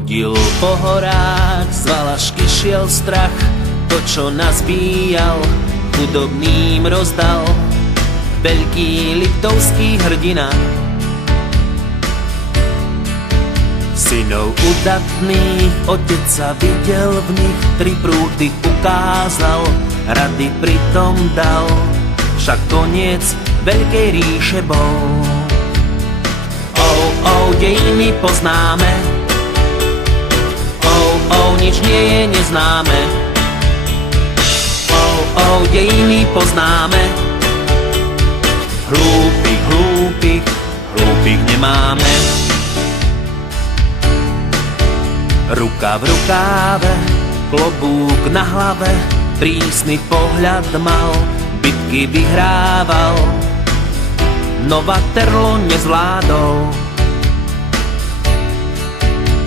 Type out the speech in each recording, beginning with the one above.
Chodil po horách, z Valašky šiel strach, to, čo nás bíjal, chudobným rozdal. Veľký liptovský hrdina, synov udatných, otec sa videl v nich, 3 prúty ukázal, rady pritom dal, však koniec veľkej ríše bol. Dejiny poznáme, nič nie je neznáme. Dejiny poznáme, hlúpych nemáme. Ruka v rukáve, klobúk na hlave, prísny pohľad mal, bitky vyhrával, no Waterloo nezvládol.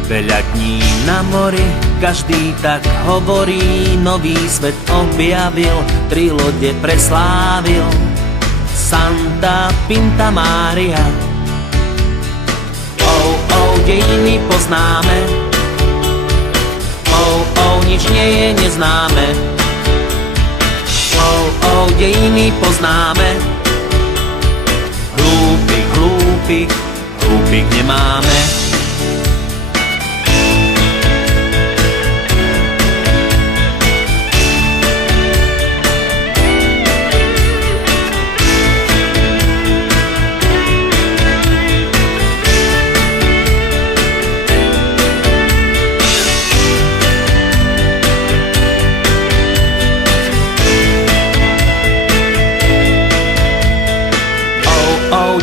Veľa dní na mori, každý tak hovorí, nový svet objavil, 3 lode preslávil, Santa Pinta Maria. Dejiny poznáme, nič nie je neznáme. Dejiny poznáme, hlúpych nemáme.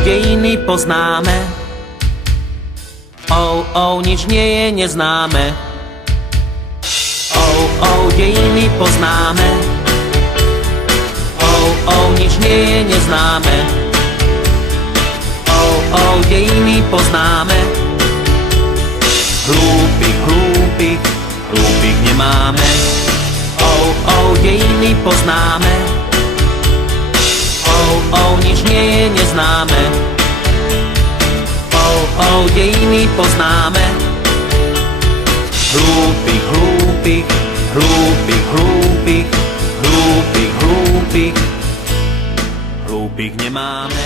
Dejiny poznáme, nič nie je neznáme. Dejiny poznáme, nič nie je neznáme. Dejiny poznáme, hlúpych nemáme. Dejiny poznáme, nič nie je neznáme. Dejiny poznáme, hlúpych nemáme.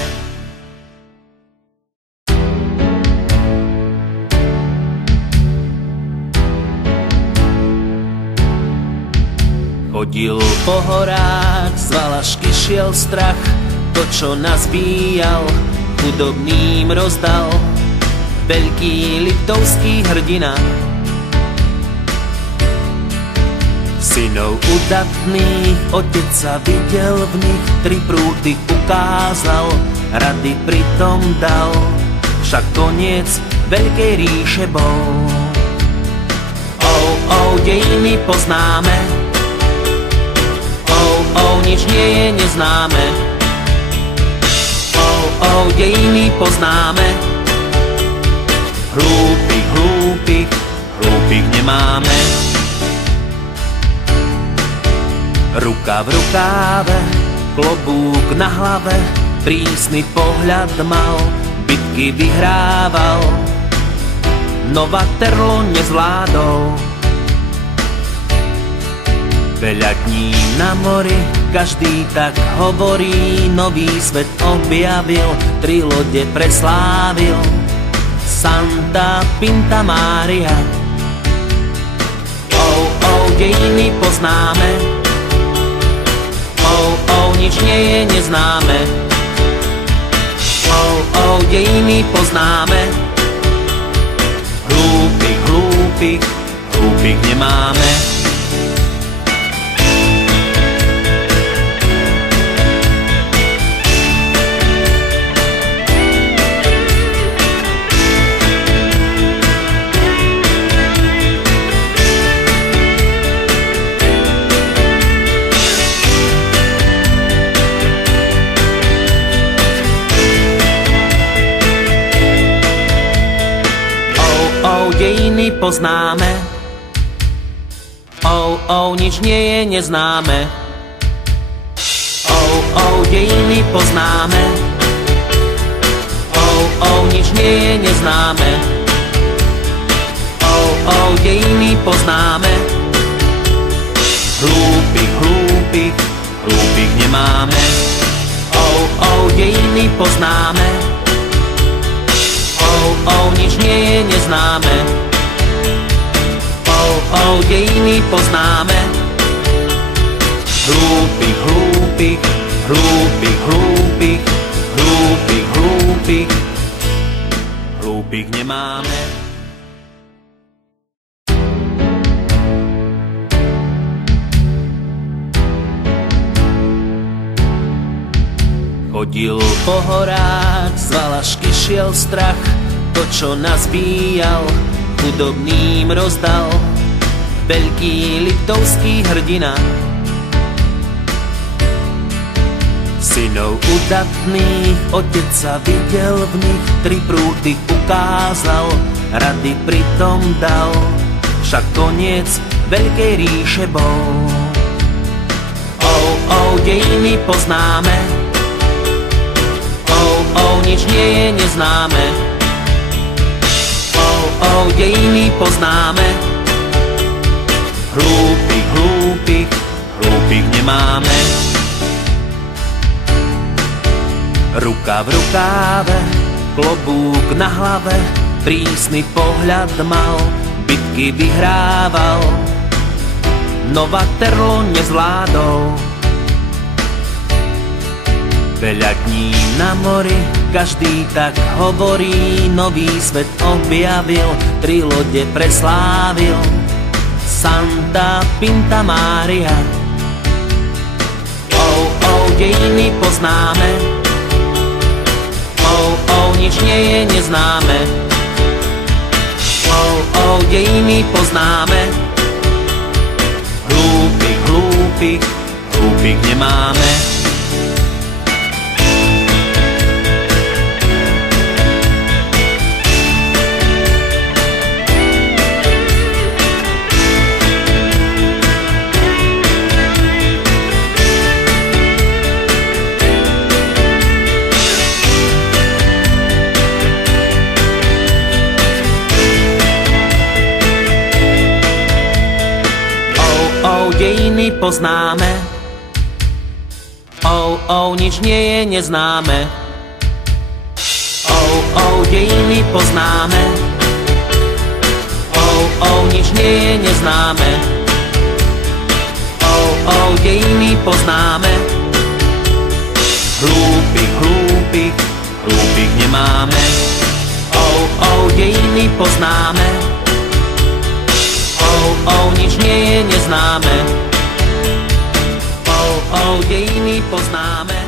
Chodil po horách, z Valašky šiel strach, to, čo nás bíjal, chudobným rozdal. Veľký liptovský hrdina, synov udatných, otec sa videl v nich, 3 prúty ukázal, rady pritom dal, však koniec veľkej ríše bol. Dejiny poznáme, nič nie je neznáme. Dejiny poznáme, hlúpych nemáme. Ruka v rukáve, klobúk na hlave, prísny pohľad mal, bitky vyhrával, no Waterloo nezvládol. Veľa dní na mori, každý tak hovorí, nový svet objavil, 3 lode preslávil, Santa Pinta Maria. Dejiny poznáme, nič nie je neznáme. Dejiny poznáme, hlúpych nemáme. Dejiny poznáme, nič nie je neznáme. Dejiny poznáme, nič nie je neznáme. dejiny poznáme. Hlúpych nemáme. Dejiny poznáme. Nič nie je neznáme. Dejiny poznáme. Hlúpych nemáme. Chodil po horách, z Valašky šiel strach, to, čo nás bíjal, chudobným rozdal. Veľký liptovský hrdina, synov udatných, otec sa videl v nich, 3 prúty ukázal, rady pritom dal, však koniec veľkej ríše bol. Dejiny poznáme. Nič nie je neznáme. Dejiny poznáme. Hlúpych nemáme. Ruka v rukáve, klobúk na hlave, prísny pohľad mal, bitky vyhrával, no vaterlo nezvládol. Veľa dní na mori, každý tak hovorí, nový svet objavil, 3 lode preslávil, Santa Pinta Maria. Dejiny poznáme. Nič nie je neznáme. Dejiny poznáme. Hlúpych nemáme. Dejiny poznáme. Nič nie je neznáme. Dejiny poznáme. Nič nie je neznáme. Dejiny poznáme. Hlúpych nemáme. Dejiny poznáme. Nič nie je neznáme. Dejiny poznáme.